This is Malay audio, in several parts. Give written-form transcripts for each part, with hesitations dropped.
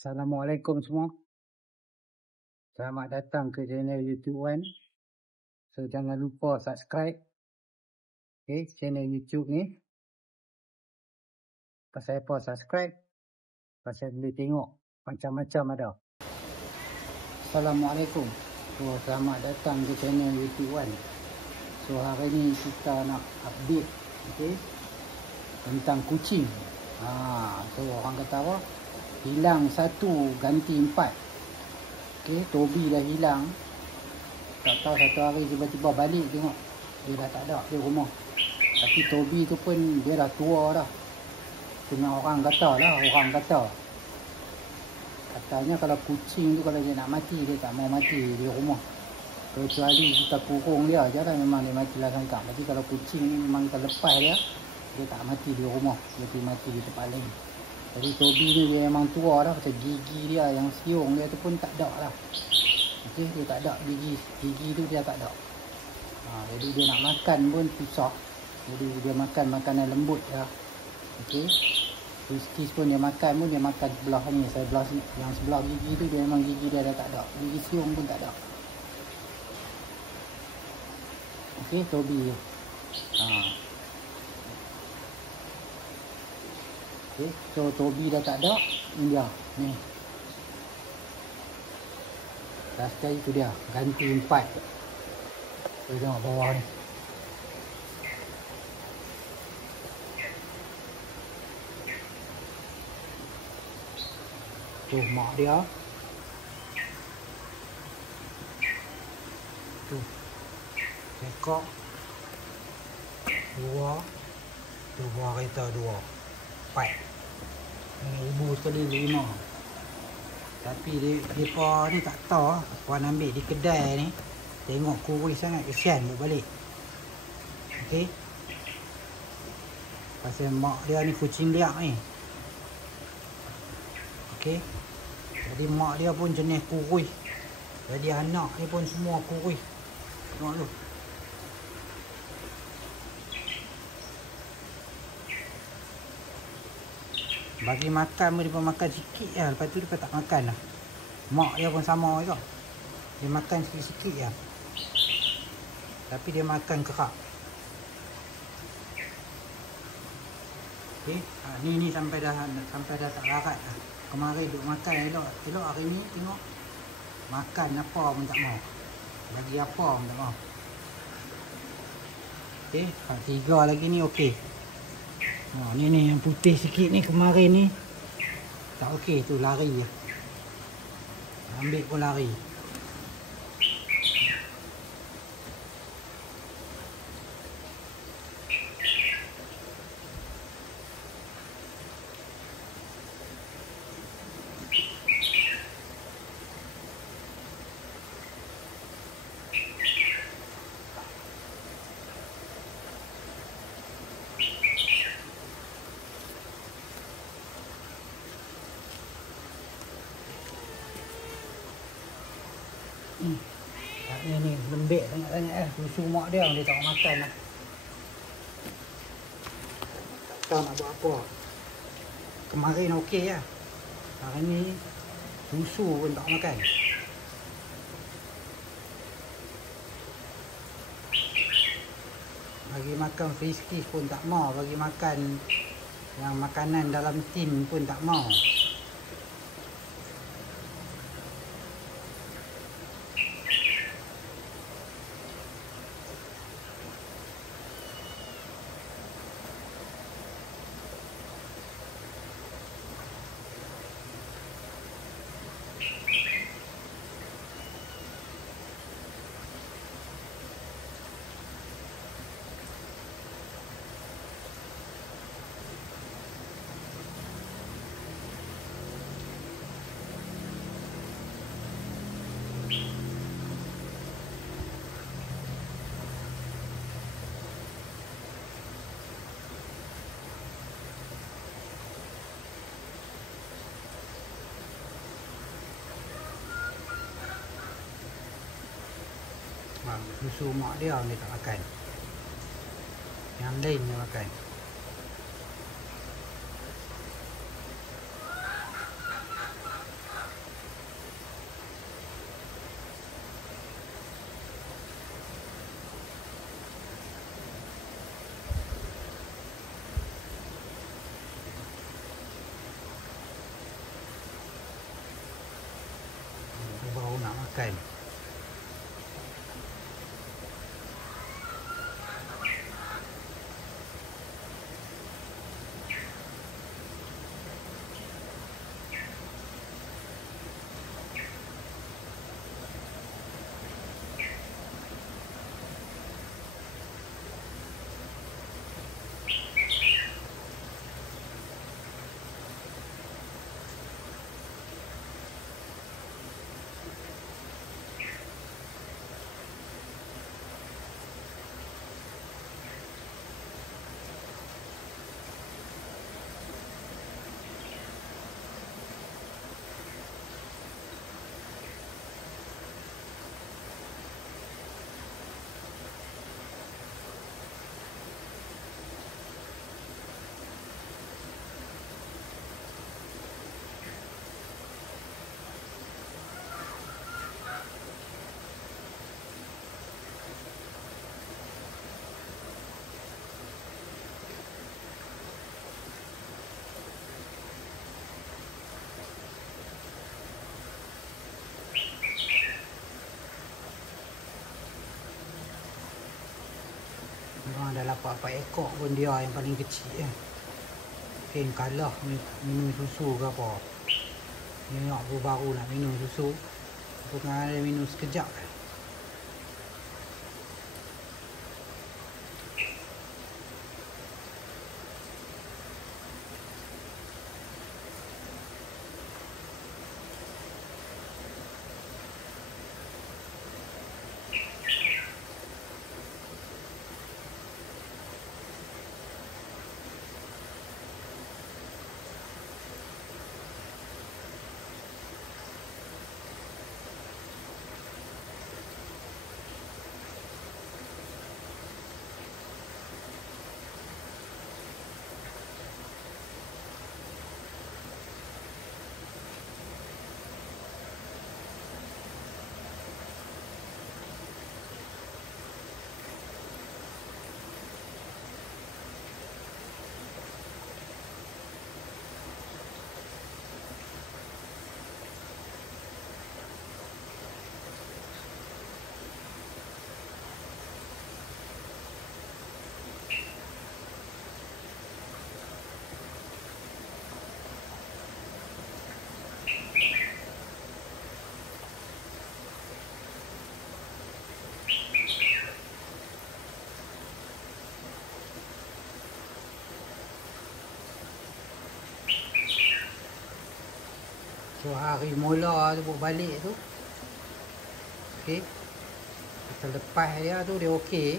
Assalamualaikum semua. Selamat datang ke channel YouTube Wan. So jangan lupa subscribe channel YouTube ni. Pasal apa subscribe? Pasal boleh tengok macam-macam ada. Assalamualaikum. So selamat datang ke channel YouTube Wan. So hari ni kita nak update tentang kucing. So orang kata apa? Hilang satu ganti empat. Toby dah hilang. Tak tahu satu hari tiba-tiba balik tengok dia dah tak ada di rumah. Tapi Toby tu pun dia dah tua dah. Punya orang kata lah, katanya kalau kucing tu kalau dia nak mati, dia tak mau mati di rumah. Kecuali kita kurung dia je lah, memang dia mati lah sangka. Tapi kalau kucing ni memang kita lepas dia tak mati di rumah, dia pergi mati di tempat lain. Jadi Toby ni dia memang tua dah, macam gigi dia yang siung dia tu pun tak ada lah. Dia tak ada gigi tu dia tak ada. Jadi dia nak makan pun susah. Jadi dia makan makanan lembut ya. Whisky pun dia makan sebelah ni, yang sebelah gigi tu dia memang gigi dia dah tak ada. Gigi siung pun tak ada. Toby. So Toby dah tak ada. Ini dia ni. Last kali tu dia ganti empat. Kita tengok bawah ni. Tu mak dia. Tu ekor dua. Tu buah kereta dua. Empat. Ibu sekali 5. Tapi mereka ni tak tahu. Puan ambil di kedai ni, tengok kurus sangat, kesian buat balik. Pasal mak dia ni kucing liak ni. Jadi mak dia pun jenis kurus. Jadi anak ni pun semua kurus. Tengok tu. Bagi makan pun dia pun makan sikit lah. Lepas tu dia tak makan lah. Mak dia pun sama juga. Dia makan sikit-sikit lah. Tapi dia makan kerak. Ni sampai dah tak larat lah. Kemarin duk makan elok hari ni tengok. Makan apa pun tak mau. Bagi apa pun tak mau. Tiga lagi ni okey. Ni yang putih sikit ni kemarin ni tak okey, tu lari je. Ambil pun lari. Ni lembek sangat-sangat susu mak dia tak makan lah. Tak nak buat apa. Kemarin okey lah. Hari ni susu pun tak makan. Bagi makan Friskies pun tak mau. Bagi makan yang makanan dalam tin pun tak mau. Susu mak dia tak makan. Yang lain dia makan. makan. Ada 8 ekor pun dia yang paling kecil mungkin kalah minum susu ke apa. Tengok baru nak minum susu, bukan ada minum sekejap. So hari mula tu buat balik tu, okey, kita lepas dia tu dia okey,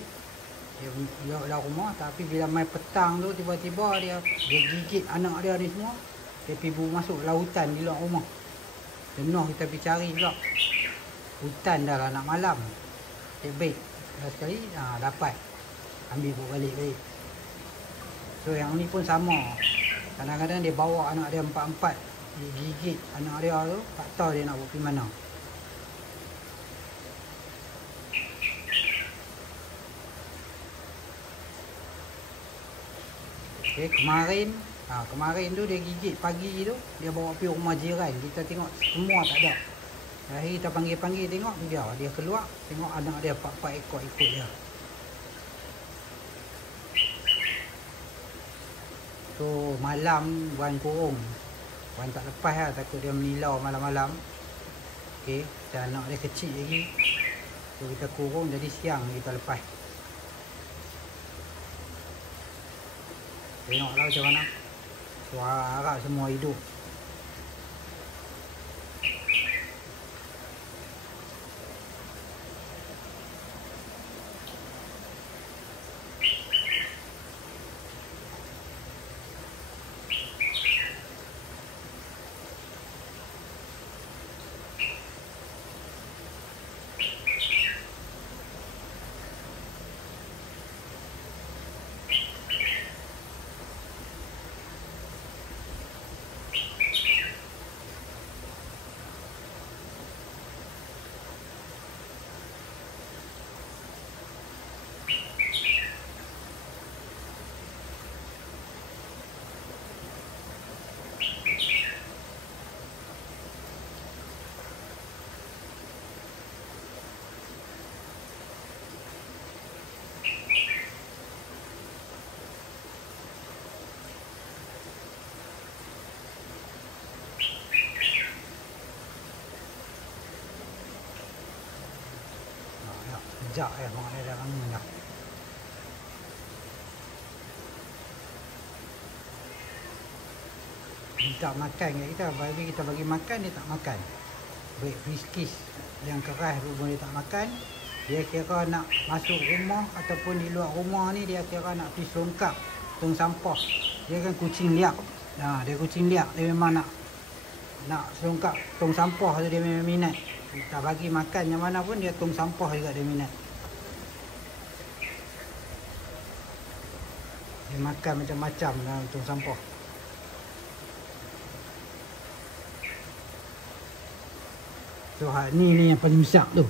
dia dalam rumah. Tapi bila main petang tu tiba-tiba dia gigit anak dia ni semua. Dia pergi masuk lautan di luar rumah. Jenuh kita pergi cari pula. Hutan dah lah nak malam. Baik sekali dapat ambil buat balik. So yang ni pun sama. Kadang-kadang dia bawa anak dia 4-4. Dia gigit anak dia tu, tak tahu dia nak buat pergi mana. Okay, kemarin tu dia gigit pagi tu, dia bawa pergi rumah jiran. Kita tengok semua tak ada. Akhirnya kita panggil-panggil tengok dia keluar, tengok anak dia 4 ekor ikut dia. So malam Wan kurung. Wan tak lepas lah, takut dia menilau malam-malam. Okey, dan anak dia kecil lagi. So kita kurung, jadi siang kita lepas. Tengoklah macam mana. Suara harap semua hidup. sekejap mak dia dah bangun dah. Minta makan kat kita, bagi kita bagi makan dia tak makan. Baik friskies yang keras pun dia tak makan. Dia kira nak masuk rumah ataupun di luar rumah ni dia kira nak pergi selongkap tong sampah. Dia kan kucing liak. Nah, dia kucing liak, dia memang nak selongkap tong sampah tu dia memang minat. Kita bagi makan yang mana pun dia tong sampah juga dia minat. Dia makan macam-macam dalam tong sampah. So ni yang paling besar tu.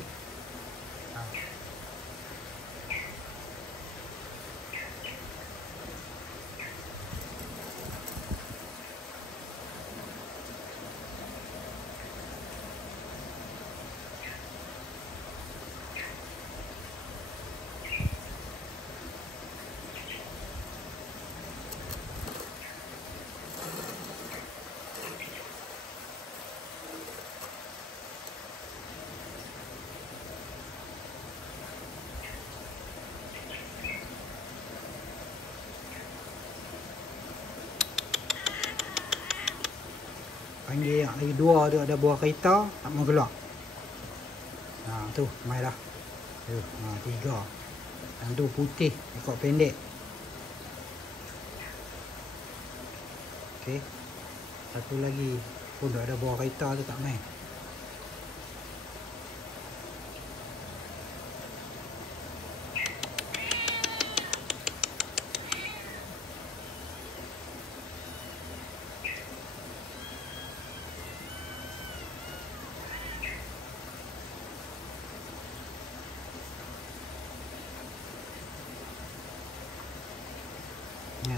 Panggil lagi dua tu ada buah kereta tak mau keluar. Tu mai dah. Tu tiga. Yang tu putih ekor pendek. Okey. Satu lagi pun ada buah kereta tu tak mai.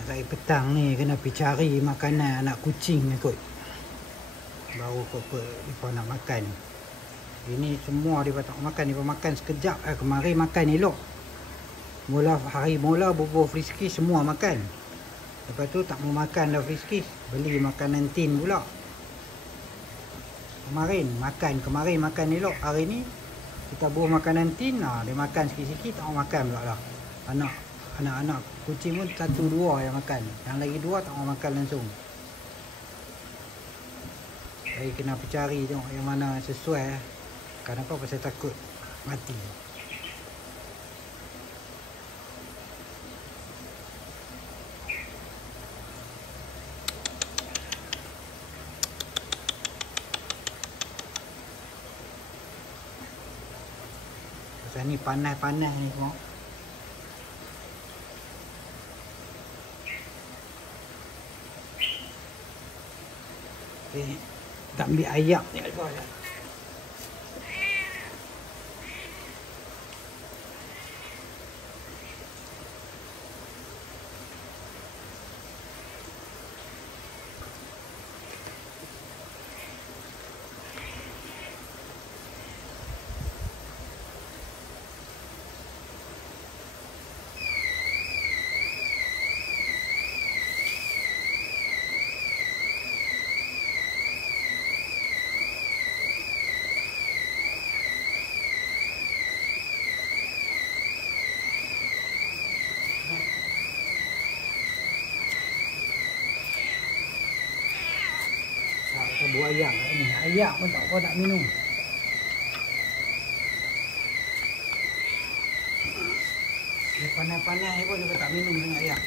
Hari petang ni kena pergi cari makanan anak kucing ni kot. Baru mereka nak makan. Ini semua mereka tak makan. Mereka makan sekejap. Kemarin makan elok. Hari mula bubuh friskies semua makan. Lepas tu tak mau makan dah friskies. Beli makanan tin pula. Kemarin makan elok. Hari ni kita buah makanan tin. Dia makan sikit-sikit tak mau makan pula lah. Anak-anak kucing pun 1-2 yang makan. Yang lagi 2 tak mau makan langsung. Jadi kena percari tengok yang mana sesuai. Kenapa? Pasal takut mati. Pasal ni panas-panas ni tengok. Tak ambil ayak ni kat bawah. Buah ayak ni. Ayak pun tak apa nak minum. Dia panas-panas pun dia tak minum dengan ayak.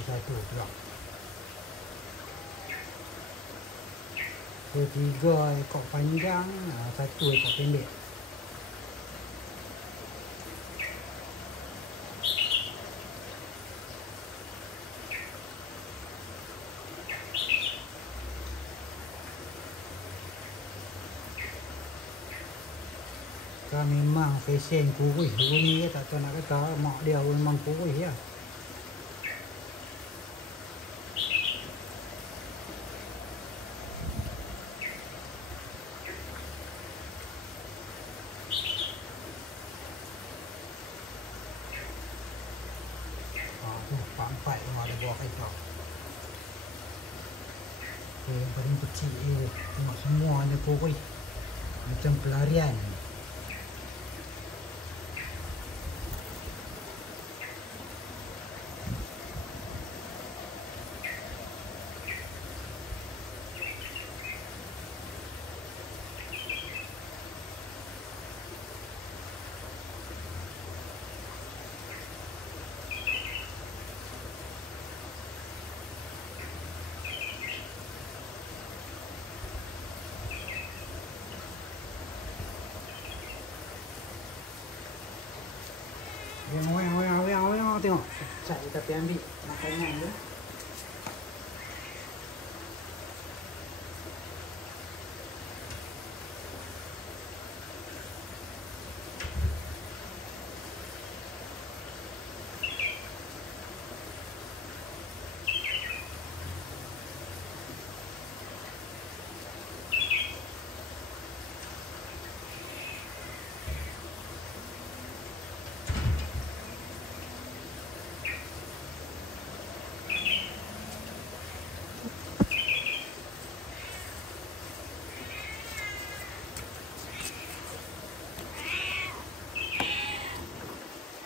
Satu pula. So 3 ekor panjang, 1 ekor pendek. Kan memang fashion kurus. Dulu ni tak tahu nak kata mak dia memang kurus ya. Pak memang ada buah kereta. Yang paling kecil tengok semua ada kurus. Macam pelarian. Tengok. Saya tapi ambil makanan dia.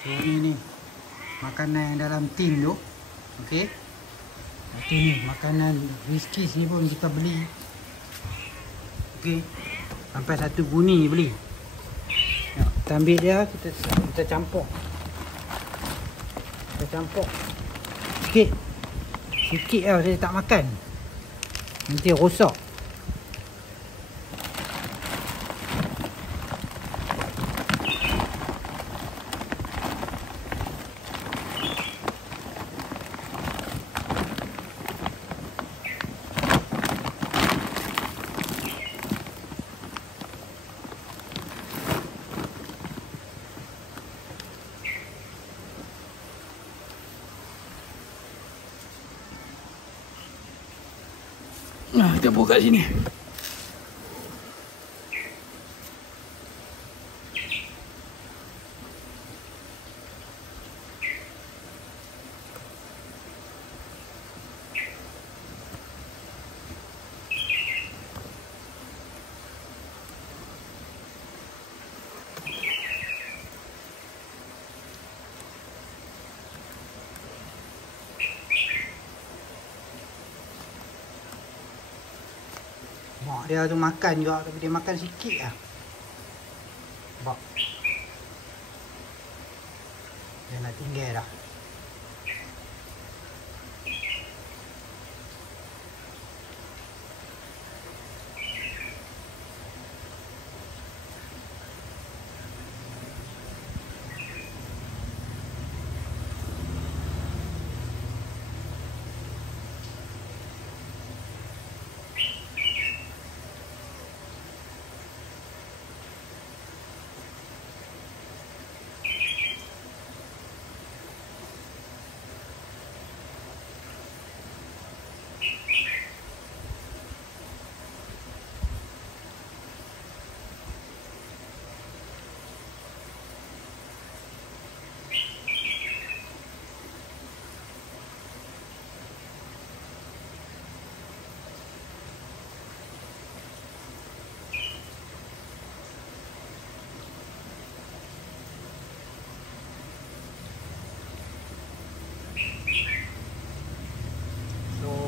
So ni makanan yang dalam tin tu. Okey. Itu ni makanan whisky ni pun kita beli. Okey. Sampai 1 guni beli. Ya, kita ambil dia, kita campur. Kita campur. Sikit. Sikit lah saya tak makan. Nanti rosak. Nah, kita buka sini. Mak dia tu makan juga tapi dia makan sikit lah. Nampak? Dia nak tinggal dah.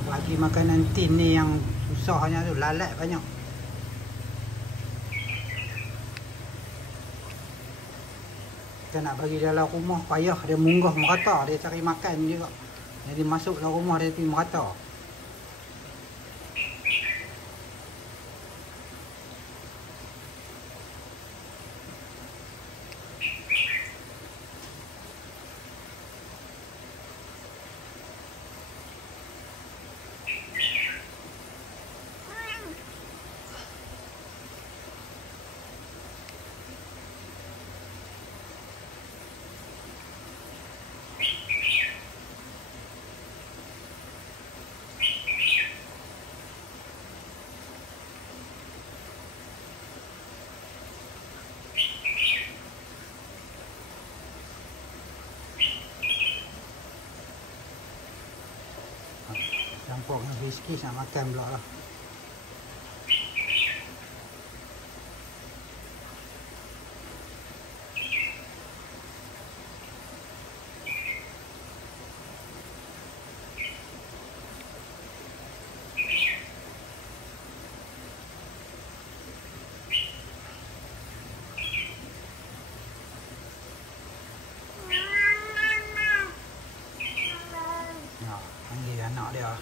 Bagi makanan tin ni yang susahnya tu lalat banyak. Kita nak bagi dalam rumah payah, dia munggah merata, dia cari makan juga. Jadi masuk dalam rumah dia pergi merata. Mangkok yang sikit nak makan pula lah. Panggil anak dia.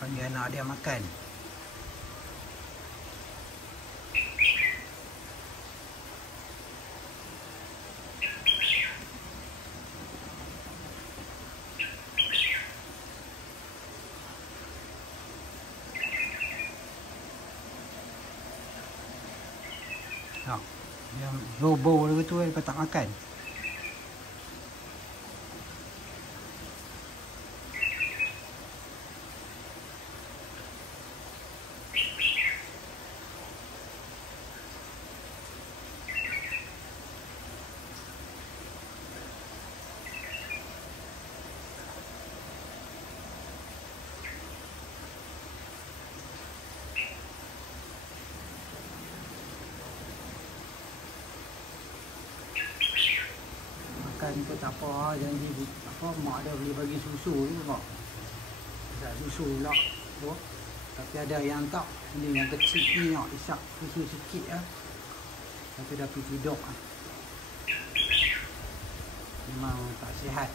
Panggil anak dia makan. Ha, dia robo dia tu dia tak makan. Pun tak apa, janji apa mak dia boleh bagi susu tu mak. Tak susu pula tu. Tapi ada yang tak, ini yang kecil ni nak isap susu sikit ah. Lepas tu dah pergi tidur ah. Memang tak sihat.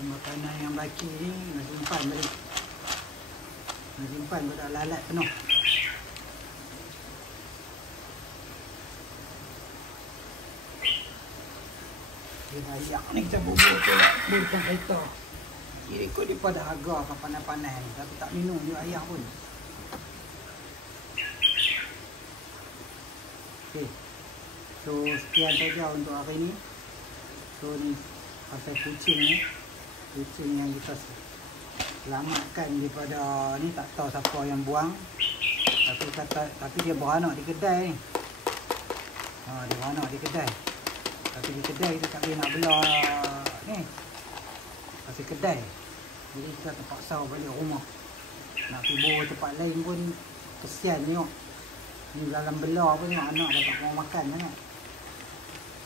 Makanan yang baki ni nak simpan balik. Nak simpan pada lalat penuh. Dia ayak ni kita bubur tu bukan kereta. Kira ikut daripada harga panas-panas ni. Tapi tak minum juga ayak pun. Okay. So sekian saja untuk hari ni. So ni pasal kucing ni. Kucing yang kita selamatkan daripada ni, tak tahu siapa yang buang. Tapi dia beranak di kedai ni. Dia beranak di kedai. Tapi di kedai kita tak boleh nak belah ni. Pasal kedai. Jadi kita terpaksa balik rumah. Nak pergi bawa tempat lain pun kesian tengok. Ni dalam belah pun tengok anak dah tak mau makan kan.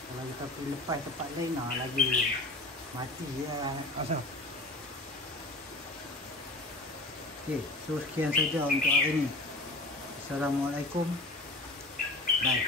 Kalau kita pergi lepas tempat lain lagi mati ya. Asal. Okey, so sekian saja untuk hari ini. Assalamualaikum. Bye.